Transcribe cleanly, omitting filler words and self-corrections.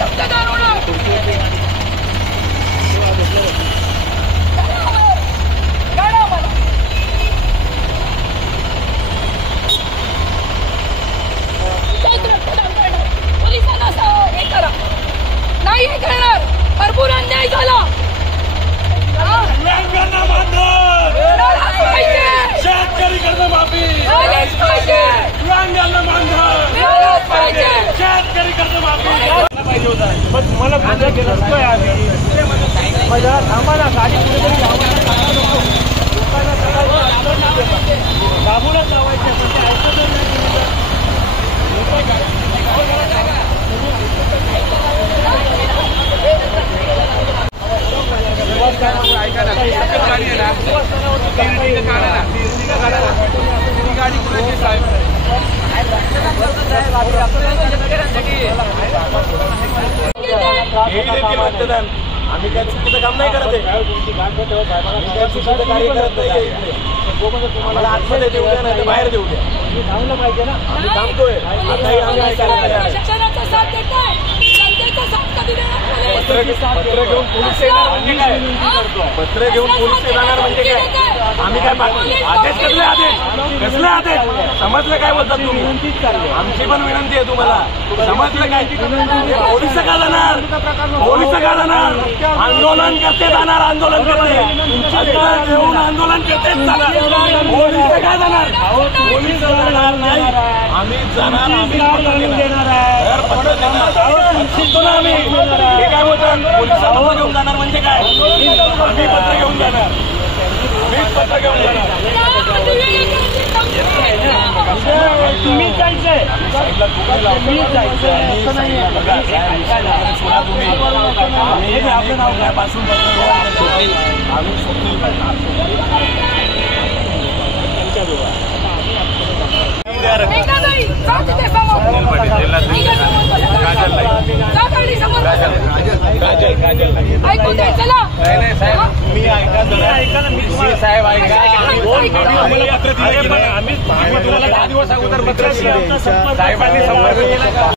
शब्ददार होणार पोलिसांना हे करा नाही हे करणार भरपूर अन्याय झाला शेतकरी कर्जमाफी शेतकरी कर्जमाफी पाहिजे होता पण तुम्हाला फायदा केला नसतोय आम्ही माझ्या थांबा ना गाडी कुठेतरी लोकांना दाबूनच लावायचं पण ते ऐकतच मतदान आम्ही काय चुकीचं काम नाही करत आहे चुकीचं कार्य करत नाही तुम्हाला आतमध्ये देऊ द्या नाही तर बाहेर देऊ द्या थांबलं पाहिजे ना आम्ही थांबतोय पत्र घेऊन पोलीस येणार म्हणजे काय पत्र घेऊन पोलीस येणार म्हणजे काय आम्ही काय आदेश कसले आदेश कसले आदेश समजलं काय बोलतात तुम्ही आमची पण विनंती आहे तुम्हाला समजलं काय पोलीस का जाणार पोलीस का जाणार आंदोलन करते जाणार आंदोलन करते घेऊन आंदोलन करतेच जाणार पोलीस काय जाणार पोलीस जाणार नाही आम्ही जाणार आम्ही देणार आहे पत्र देणार शिकतो ना आम्ही हे काय बोलतात पोलिसांना घेऊन जाणार म्हणजे काय आम्ही पत्र घेऊन जाणार आम्हीच पत्र घेऊन जाणार तुम्ही जायचंय तुम्ही जायचंय आपल्या पासून आम्ही स्वप्नील साहेब ऐका पत्र दिले आम्ही तुम्हाला 10 दिवस अगोदर पत्र साहेबांनी संपर्क केला.